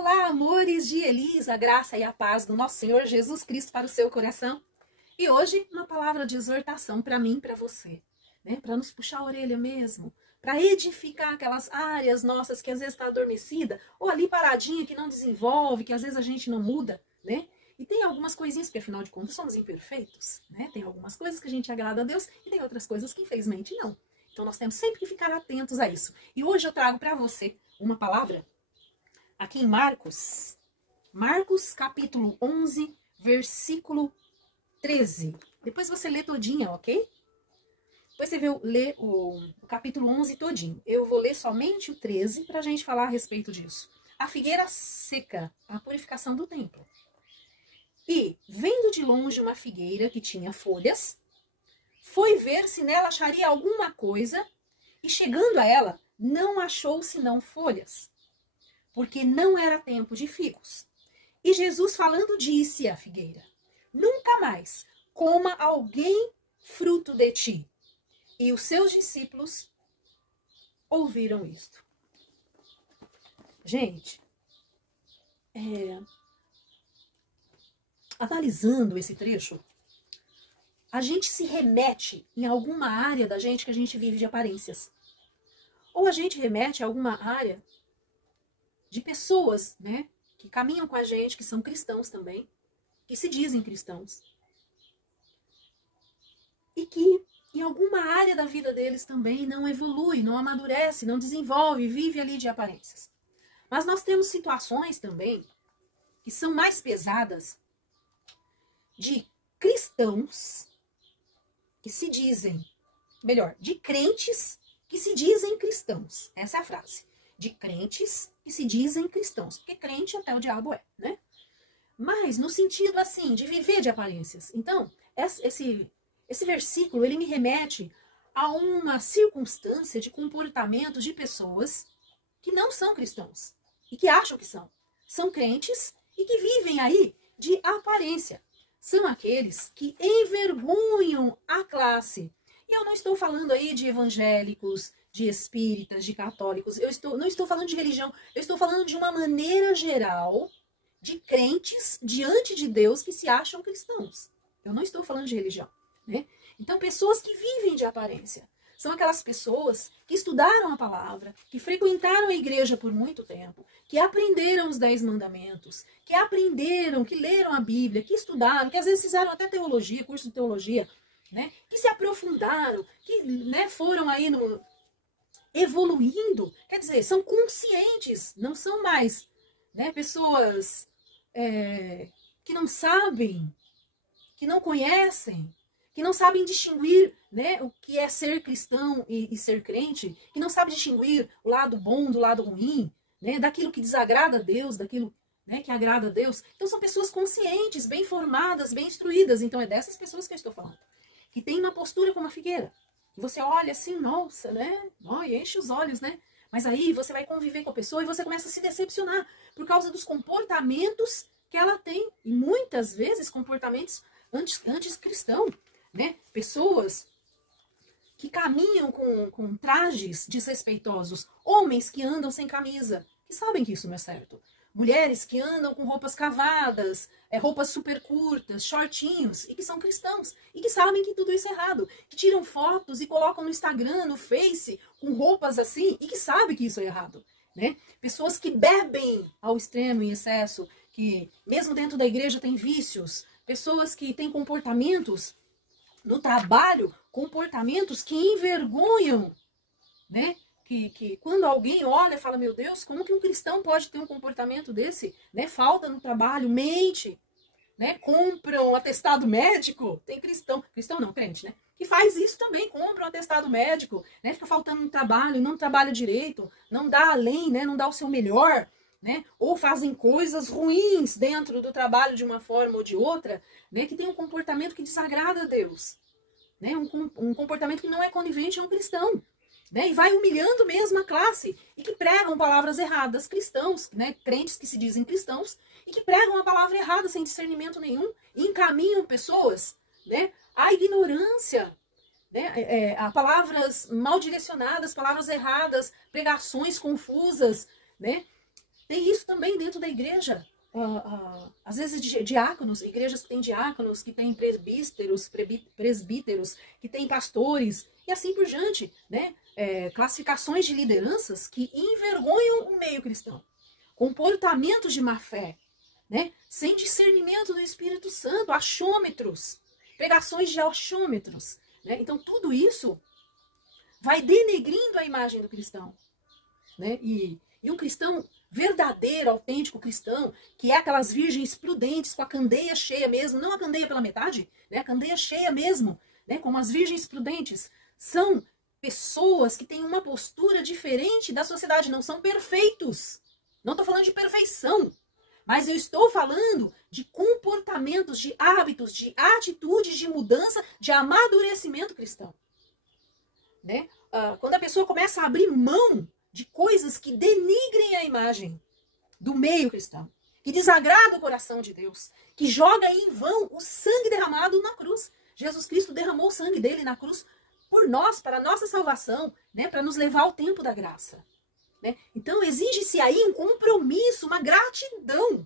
Olá, amores de Elisa, a graça e a paz do nosso Senhor Jesus Cristo para o seu coração. E hoje, uma palavra de exortação para mim e para você, né? Para nos puxar a orelha mesmo, para edificar aquelas áreas nossas que às vezes está adormecida, ou ali paradinha, que não desenvolve, que às vezes a gente não muda, né? E tem algumas coisinhas, porque afinal de contas somos imperfeitos, né? Tem algumas coisas que a gente agrada a Deus e tem outras coisas que infelizmente não. Então nós temos sempre que ficar atentos a isso. E hoje eu trago para você uma palavra aqui em Marcos capítulo 11, versículo 13. Depois você lê todinha, ok? Depois você lê o capítulo 11 todinho. Eu vou ler somente o 13 para a gente falar a respeito disso. A figueira seca, a purificação do templo. E, vendo de longe uma figueira que tinha folhas, foi ver se nela acharia alguma coisa, e chegando a ela, não achou senão folhas, porque não era tempo de figos. E Jesus falando disse à figueira: nunca mais coma alguém fruto de ti. E os seus discípulos ouviram isto. Gente, analisando esse trecho, a gente se remete em alguma área da gente que a gente vive de aparências. Ou a gente remete a alguma área de pessoas, né, que caminham com a gente, que são cristãos também, que se dizem cristãos. E que em alguma área da vida deles também não evolui, não amadurece, não desenvolve, vive ali de aparências. Mas nós temos situações também que são mais pesadas de cristãos que se dizem, melhor, de crentes que se dizem cristãos. Essa é a frase. De crentes que se dizem cristãos. Porque crente até o diabo é, né? Mas no sentido assim, de viver de aparências. Então, esse versículo, ele me remete a uma circunstância de comportamento de pessoas que não são cristãos. E que acham que são. São crentes e que vivem aí de aparência. São aqueles que envergonham a classe. E eu não estou falando aí de evangélicos, de espíritas, de católicos. Não estou falando de religião. Eu estou falando de uma maneira geral de crentes diante de Deus que se acham cristãos. Eu não estou falando de religião, né? Então, pessoas que vivem de aparência. São aquelas pessoas que estudaram a palavra, que frequentaram a igreja por muito tempo, que aprenderam os 10 mandamentos, que aprenderam, que leram a Bíblia, que estudaram, que às vezes fizeram até teologia, curso de teologia, né? Que se aprofundaram, que, né, foram aí evoluindo. Quer dizer, são conscientes, não são mais, né, pessoas que não sabem, que não conhecem, que não sabem distinguir, né, o que é ser cristão e ser crente, que não sabem distinguir o lado bom do lado ruim, né, daquilo que desagrada a Deus, daquilo, né, que agrada a Deus. Então são pessoas conscientes, bem formadas, bem instruídas. Então é dessas pessoas que eu estou falando. Que tem uma postura como a figueira. Você olha assim, nossa, né, e enche os olhos, né? Mas aí você vai conviver com a pessoa e você começa a se decepcionar por causa dos comportamentos que ela tem. E muitas vezes comportamentos anticristãos. Né? Pessoas que caminham com trajes desrespeitosos, homens que andam sem camisa, que sabem que isso não é certo, mulheres que andam com roupas cavadas, roupas super curtas, shortinhos, e que são cristãos, e que sabem que tudo isso é errado, que tiram fotos e colocam no Instagram, no Face, com roupas assim, e que sabem que isso é errado, né? Pessoas que bebem ao extremo, em excesso, que mesmo dentro da igreja tem vícios, pessoas que têm comportamentos no trabalho, comportamentos que envergonham, né? Que quando alguém olha e fala, meu Deus, como que um cristão pode ter um comportamento desse? Né? Falta no trabalho, mente, né? Compra um atestado médico. Tem cristão não, crente, né? Que faz isso também, compra um atestado médico, né? Fica faltando no trabalho, não trabalha direito, não dá além, né? Não dá o seu melhor, né? Ou fazem coisas ruins dentro do trabalho de uma forma ou de outra, né? Que tem um comportamento que desagrada a Deus, né? Um comportamento que não é conivente a um cristão, né? E vai humilhando mesmo a classe, e que pregam palavras erradas, cristãos, né? Crentes que se dizem cristãos, e que pregam a palavra errada sem discernimento nenhum, e encaminham pessoas, né, à ignorância, né? A palavras mal direcionadas, palavras erradas, pregações confusas, né? Tem isso também dentro da igreja. Às vezes diáconos, igrejas que têm diáconos, que têm presbíteros, que têm pastores, e assim por diante, né? Classificações de lideranças que envergonham o meio cristão. Comportamentos de má fé, né? Sem discernimento do Espírito Santo, achômetros, pregações de achômetros, né? Então tudo isso vai denegrindo a imagem do cristão, né? E um cristão verdadeiro, autêntico cristão, que é aquelas virgens prudentes com a candeia cheia mesmo, não a candeia pela metade, né? A candeia cheia mesmo, né? Como as virgens prudentes, são pessoas que têm uma postura diferente da sociedade, não são perfeitos. Não estou falando de perfeição, mas eu estou falando de comportamentos, de hábitos, de atitudes, de mudança, de amadurecimento cristão, né? Quando a pessoa começa a abrir mão de coisas que denigrem a imagem do meio cristão, que desagrada o coração de Deus, que joga em vão o sangue derramado na cruz. Jesus Cristo derramou o sangue dele na cruz por nós, para a nossa salvação, né? Para nos levar ao tempo da graça. Né? Então exige-se aí um compromisso, uma gratidão.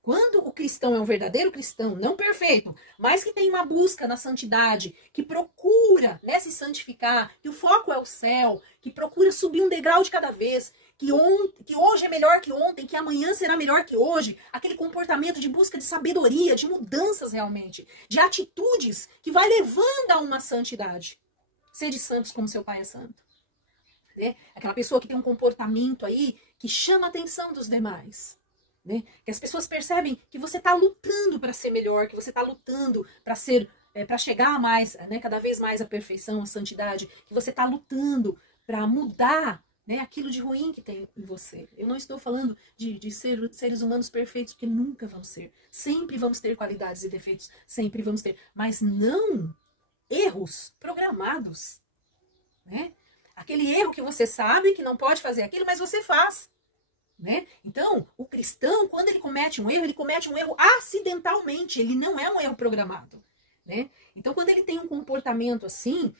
Quando o cristão é um verdadeiro cristão, não perfeito, mas que tem uma busca na santidade, que procura, né, se santificar, que o foco é o céu, que procura subir um degrau de cada vez, que hoje é melhor que ontem, que amanhã será melhor que hoje, aquele comportamento de busca de sabedoria, de mudanças realmente, de atitudes que vai levando a uma santidade. Sede santos como seu Pai é santo. Né? Aquela pessoa que tem um comportamento aí que chama a atenção dos demais. Né? Que as pessoas percebem que você está lutando para ser melhor, que você está lutando para chegar a mais, né? Cada vez mais à perfeição, à santidade, que você está lutando para mudar, né? Aquilo de ruim que tem em você. Eu não estou falando de seres humanos perfeitos, porque nunca vão ser. Sempre vamos ter qualidades e defeitos, sempre vamos ter, mas não erros programados, né? Aquele erro que você sabe que não pode fazer aquilo, mas você faz. Né? Então, o cristão, quando ele comete um erro acidentalmente, ele não é um erro programado. Né? Então, quando ele tem um comportamento assim,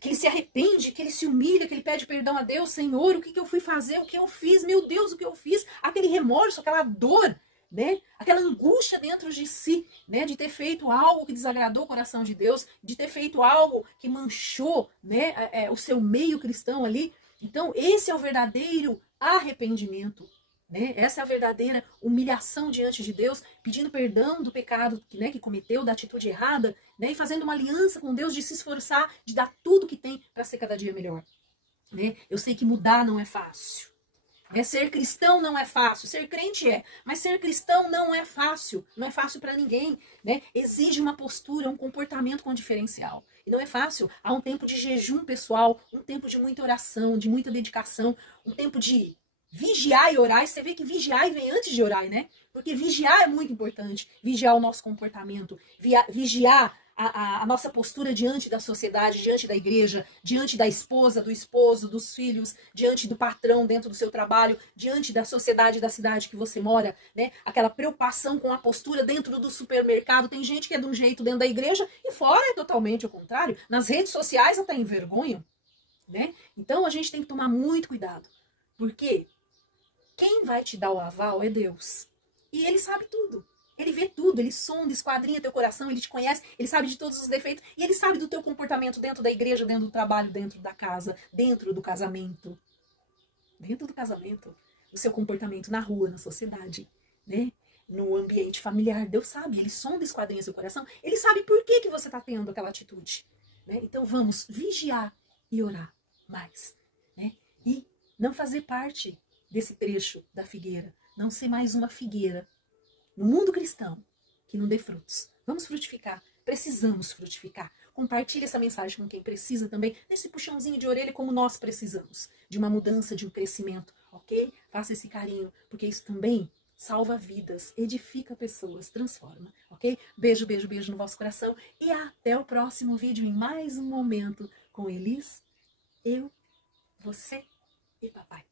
que ele se arrepende, que ele se humilha, que ele pede perdão a Deus, Senhor, o que eu fui fazer, o que eu fiz, meu Deus, o que eu fiz, aquele remorso, aquela dor, né? Aquela angústia dentro de si, né? De ter feito algo que desagradou o coração de Deus, de ter feito algo que manchou, né? O seu meio cristão ali. Então, esse é o verdadeiro arrependimento, né? Essa é a verdadeira humilhação diante de Deus, pedindo perdão do pecado, né, que cometeu, da atitude errada, né, e fazendo uma aliança com Deus de se esforçar, de dar tudo que tem para ser cada dia melhor. Né? Eu sei que mudar não é fácil. Ser cristão não é fácil, ser crente é, mas ser cristão não é fácil, não é fácil para ninguém, né? Exige uma postura, um comportamento com diferencial. E não é fácil. Há um tempo de jejum pessoal, um tempo de muita oração, de muita dedicação, um tempo de vigiar e orar. E você vê que vigiar vem antes de orar, né? Porque vigiar é muito importante, vigiar o nosso comportamento, vigiar a nossa postura diante da sociedade, diante da igreja, diante da esposa, do esposo, dos filhos, diante do patrão dentro do seu trabalho, diante da sociedade da cidade que você mora, né? Aquela preocupação com a postura dentro do supermercado. Tem gente que é de um jeito dentro da igreja e fora é totalmente o contrário. Nas redes sociais até envergonham, né? Então a gente tem que tomar muito cuidado, porque quem vai te dar o aval é Deus. E Ele sabe tudo. Ele vê tudo, ele sonda, esquadrinha teu coração, ele te conhece, ele sabe de todos os defeitos e ele sabe do teu comportamento dentro da igreja, dentro do trabalho, dentro da casa, dentro do casamento. Dentro do casamento, o seu comportamento na rua, na sociedade, né? No ambiente familiar. Deus sabe, ele sonda, esquadrinha seu coração, ele sabe por que você está tendo aquela atitude. Né? Então vamos vigiar e orar mais. Né? E não fazer parte desse trecho da figueira, não ser mais uma figueira no mundo cristão, que não dê frutos. Vamos frutificar. Precisamos frutificar. Compartilhe essa mensagem com quem precisa também. Desse puxãozinho de orelha como nós precisamos. De uma mudança, de um crescimento. Ok? Faça esse carinho. Porque isso também salva vidas, edifica pessoas, transforma. Ok? Beijo, beijo, beijo no vosso coração. E até o próximo vídeo em mais um momento com Elis, eu, você e papai.